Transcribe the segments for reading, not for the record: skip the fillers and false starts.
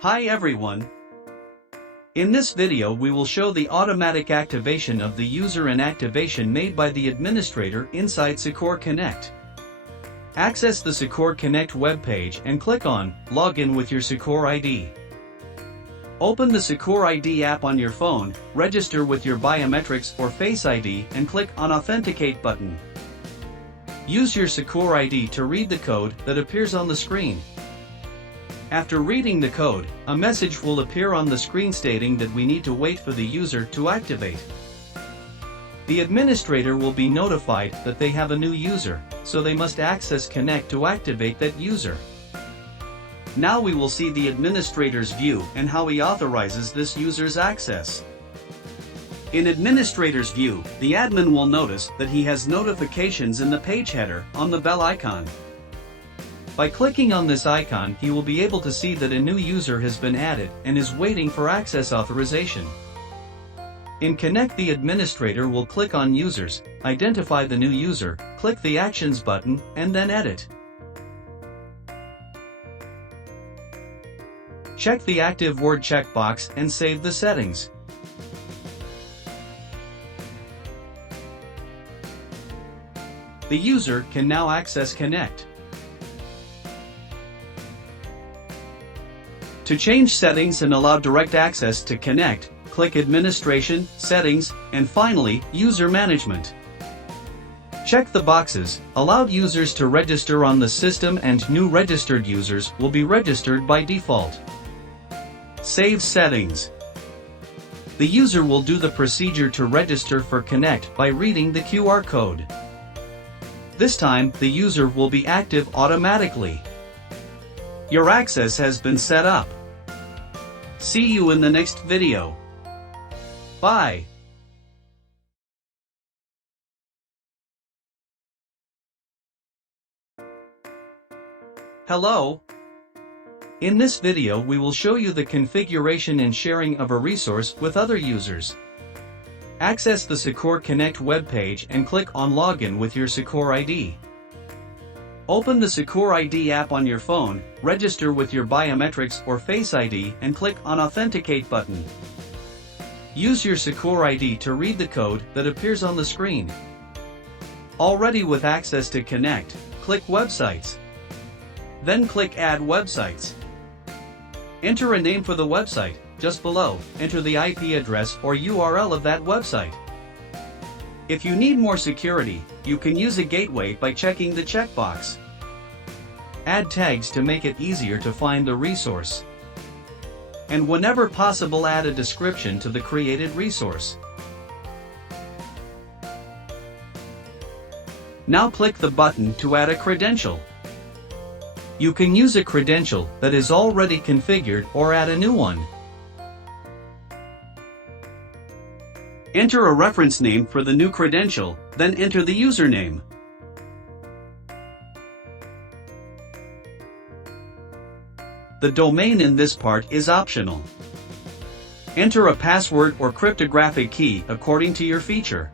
Hi everyone. In this video we will show the automatic activation of the user and activation made by the administrator inside Sikur Connect. Access the Sikur Connect webpage and click on Login with your Sikur ID. Open the Sikur ID app on your phone, register with your biometrics or Face ID and click on Authenticate button. Use your Sikur ID to read the code that appears on the screen. After reading the code, a message will appear on the screen stating that we need to wait for the user to activate. The administrator will be notified that they have a new user, so they must access Connect to activate that user. Now we will see the administrator's view and how he authorizes this user's access. In administrator's view, the admin will notice that he has notifications in the page header on the bell icon. By clicking on this icon, he will be able to see that a new user has been added and is waiting for access authorization. In Connect, the administrator will click on Users, identify the new user, click the Actions button, and then Edit. Check the Active Word checkbox and save the settings. The user can now access Connect. To change settings and allow direct access to Connect, click Administration, Settings, and finally, User Management. Check the boxes. Allowed users to register on the system and new registered users will be registered by default. Save settings. The user will do the procedure to register for Connect by reading the QR code. This time, the user will be active automatically. Your access has been set up. See you in the next video. Bye. Hello. In this video we will show you the configuration and sharing of a resource with other users. Access the Sikur Connect webpage and click on Login with your Sikur ID. Open the Sikur ID app on your phone, register with your biometrics or Face ID and click on Authenticate button. Use your Sikur ID to read the code that appears on the screen. Already with access to Connect, click Websites. Then click Add Websites. Enter a name for the website. Just below, enter the IP address or URL of that website. If you need more security, you can use a gateway by checking the checkbox. Add tags to make it easier to find the resource. And whenever possible, add a description to the created resource. Now click the button to add a credential. You can use a credential that is already configured or add a new one. Enter a reference name for the new credential, then enter the username. The domain in this part is optional. Enter a password or cryptographic key according to your feature.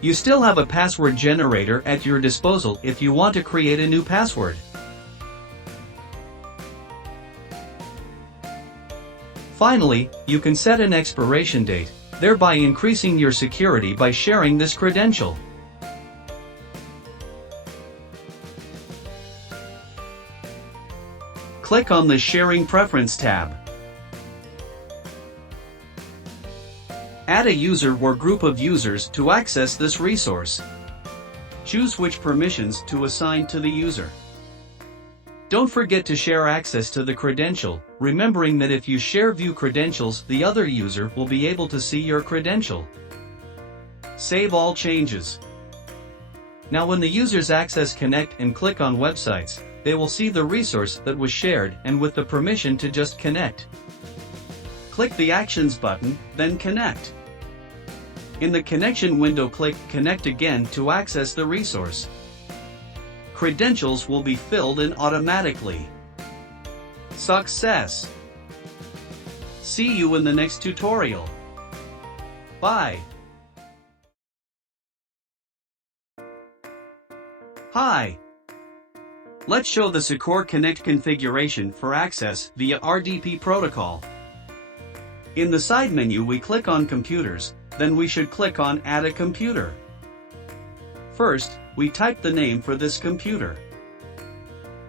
You still have a password generator at your disposal if you want to create a new password. Finally, you can set an expiration date, thereby increasing your security by sharing this credential. Click on the Sharing Preference tab. Add a user or group of users to access this resource. Choose which permissions to assign to the user. Don't forget to share access to the credential, remembering that if you share view credentials, the other user will be able to see your credential. Save all changes. Now when the users access Connect and click on Websites, they will see the resource that was shared and with the permission to just connect. Click the Actions button, then Connect. In the connection window, click Connect again to access the resource. Credentials will be filled in automatically. Success! See you in the next tutorial. Bye! Hi! Let's show the Sikur Connect configuration for access via RDP protocol. In the side menu we click on Computers, then we should click on Add a Computer. First, we type the name for this computer.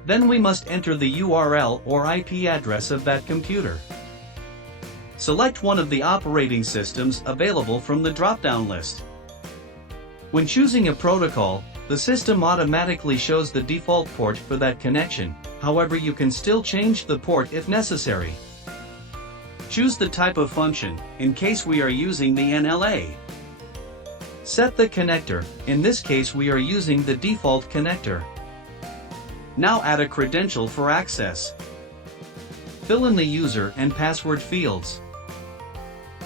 Then we must enter the URL or IP address of that computer. Select one of the operating systems available from the drop-down list. When choosing a protocol, the system automatically shows the default port for that connection, however you can still change the port if necessary. Choose the type of function, in case we are using the NLA. Set the connector, in this case we are using the default connector. Now add a credential for access. Fill in the user and password fields.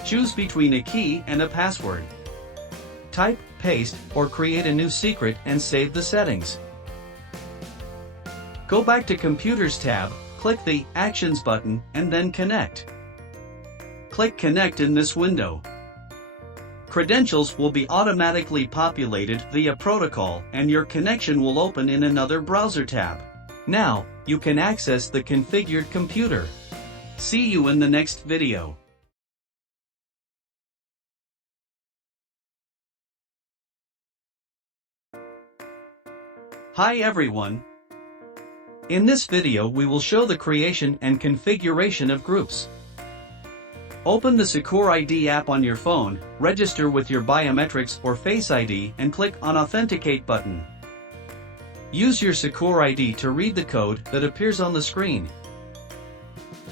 Choose between a key and a password. Type, paste, or create a new secret and save the settings. Go back to Computers tab, click the Actions button, and then Connect. Click Connect in this window. Credentials will be automatically populated via protocol and your connection will open in another browser tab. Now, you can access the configured computer. See you in the next video. Hi everyone! In this video we will show the creation and configuration of groups. Open the Sikur ID app on your phone, register with your biometrics or Face ID and click on Authenticate button. Use your Sikur ID to read the code that appears on the screen.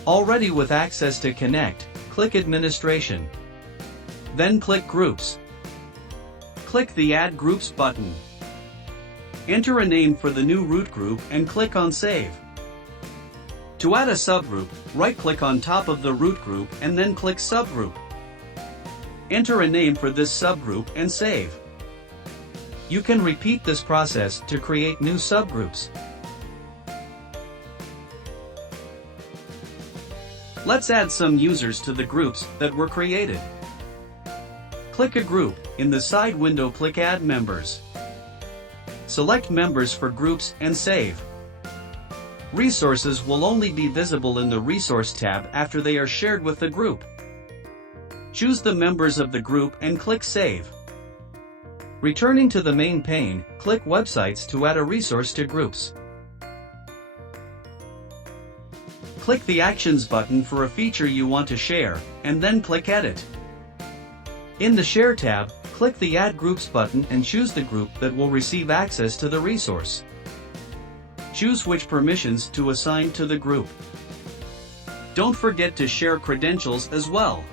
Already with access to Connect, click Administration. Then click Groups. Click the Add Groups button. Enter a name for the new root group and click on Save. To add a subgroup, right-click on top of the root group and then click Subgroup. Enter a name for this subgroup and save. You can repeat this process to create new subgroups. Let's add some users to the groups that were created. Click a group, in the side window click Add Members. Select members for groups and save. Resources will only be visible in the Resource tab after they are shared with the group. Choose the members of the group and click Save. Returning to the main pane, click Websites to add a resource to groups. Click the Actions button for a feature you want to share, and then click Edit. In the Share tab, click the Add Groups button and choose the group that will receive access to the resource. Choose which permissions to assign to the group. Don't forget to share credentials as well.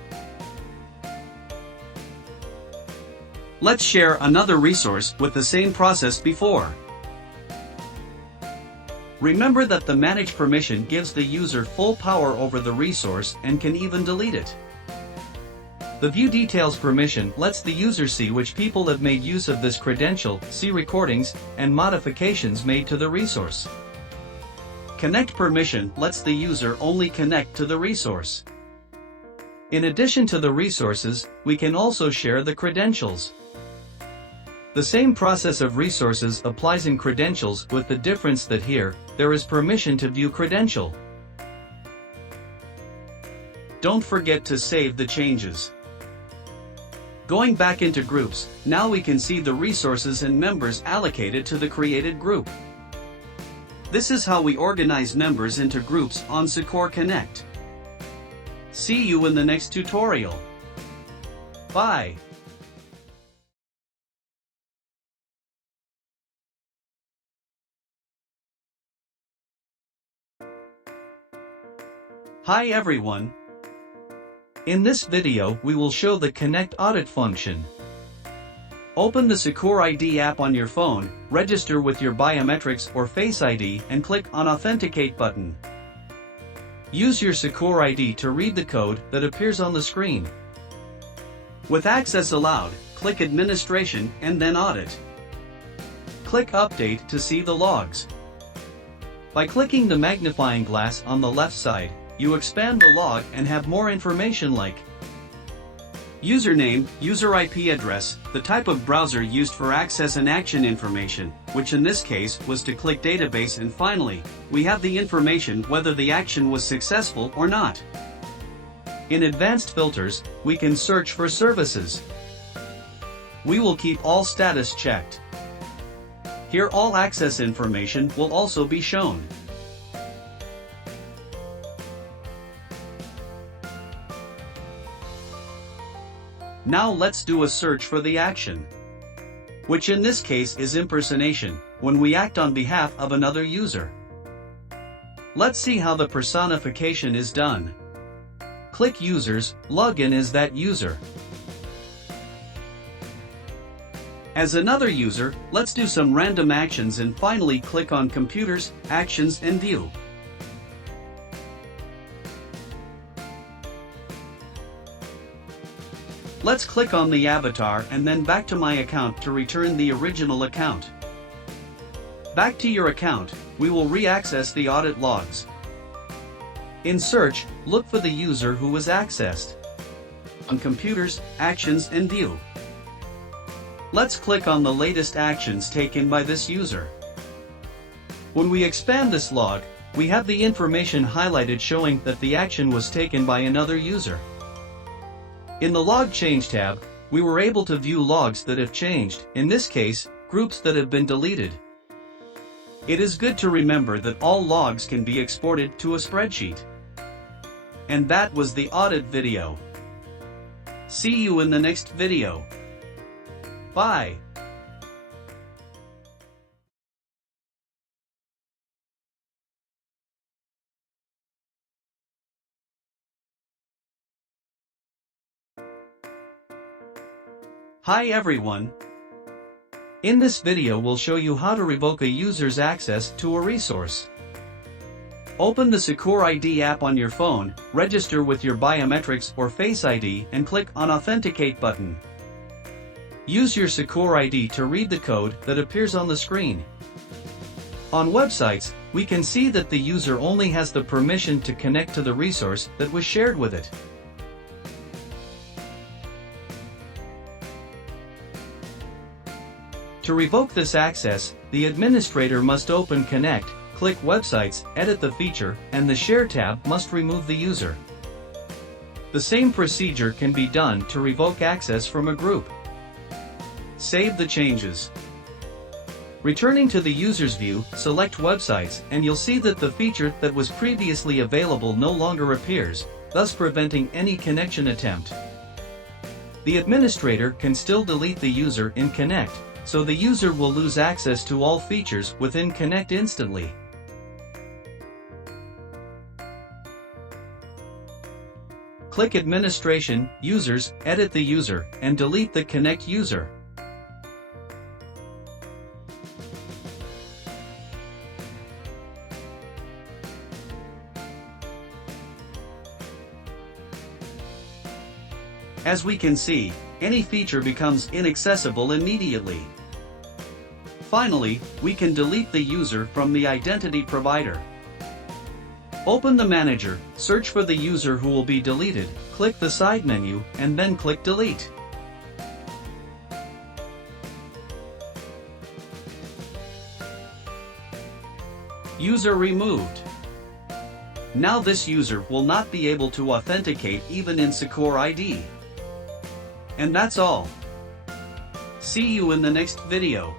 Let's share another resource with the same process before. Remember that the Manage permission gives the user full power over the resource and can even delete it. The View Details permission lets the user see which people have made use of this credential, see recordings, and modifications made to the resource. Connect permission lets the user only connect to the resource. In addition to the resources, we can also share the credentials. The same process of resources applies in credentials with the difference that here, there is permission to view credential. Don't forget to save the changes. Going back into groups, now we can see the resources and members allocated to the created group. This is how we organize members into groups on Sikur Connect. See you in the next tutorial. Bye. Hi everyone. In this video we will show the Connect Audit function. Open the Sikur ID app on your phone, register with your biometrics or Face ID and click on Authenticate button. Use your Sikur ID to read the code that appears on the screen. With access allowed, click Administration and then Audit. Click Update to see the logs. By clicking the magnifying glass on the left side, you expand the log and have more information like Username, user IP address, the type of browser used for access and action information, which in this case was to click database, and finally, we have the information whether the action was successful or not. In advanced filters, we can search for services. We will keep all status checked. Here all access information will also be shown. Now let's do a search for the action, which in this case is impersonation, when we act on behalf of another user. Let's see how the personification is done. Click Users, login as that user. As another user, let's do some random actions and finally click on Computers, Actions and View. Let's click on the avatar and then back to my account to return the original account. Back to your account, we will re-access the audit logs. In Search, look for the user who was accessed. On Computers, Actions and View. Let's click on the latest actions taken by this user. When we expand this log, we have the information highlighted showing that the action was taken by another user. In the Log Change tab, we were able to view logs that have changed, in this case, groups that have been deleted. It is good to remember that all logs can be exported to a spreadsheet. And that was the audit video. See you in the next video. Bye. Hi everyone. In this video we'll show you how to revoke a user's access to a resource. Open the Sikur ID app on your phone, register with your biometrics or Face ID and click on Authenticate button. Use your Sikur ID to read the code that appears on the screen. On websites, we can see that the user only has the permission to connect to the resource that was shared with it. To revoke this access, the administrator must open Connect, click Websites, edit the feature, and the Share tab must remove the user. The same procedure can be done to revoke access from a group. Save the changes. Returning to the user's view, select Websites, and you'll see that the feature that was previously available no longer appears, thus preventing any connection attempt. The administrator can still delete the user in Connect, so the user will lose access to all features within Connect instantly. Click Administration, Users, edit the user, and delete the Connect user. As we can see, any feature becomes inaccessible immediately. Finally, we can delete the user from the identity provider. Open the manager, search for the user who will be deleted, click the side menu, and then click Delete. User removed. Now this user will not be able to authenticate even in Sikur ID. And that's all. See you in the next video.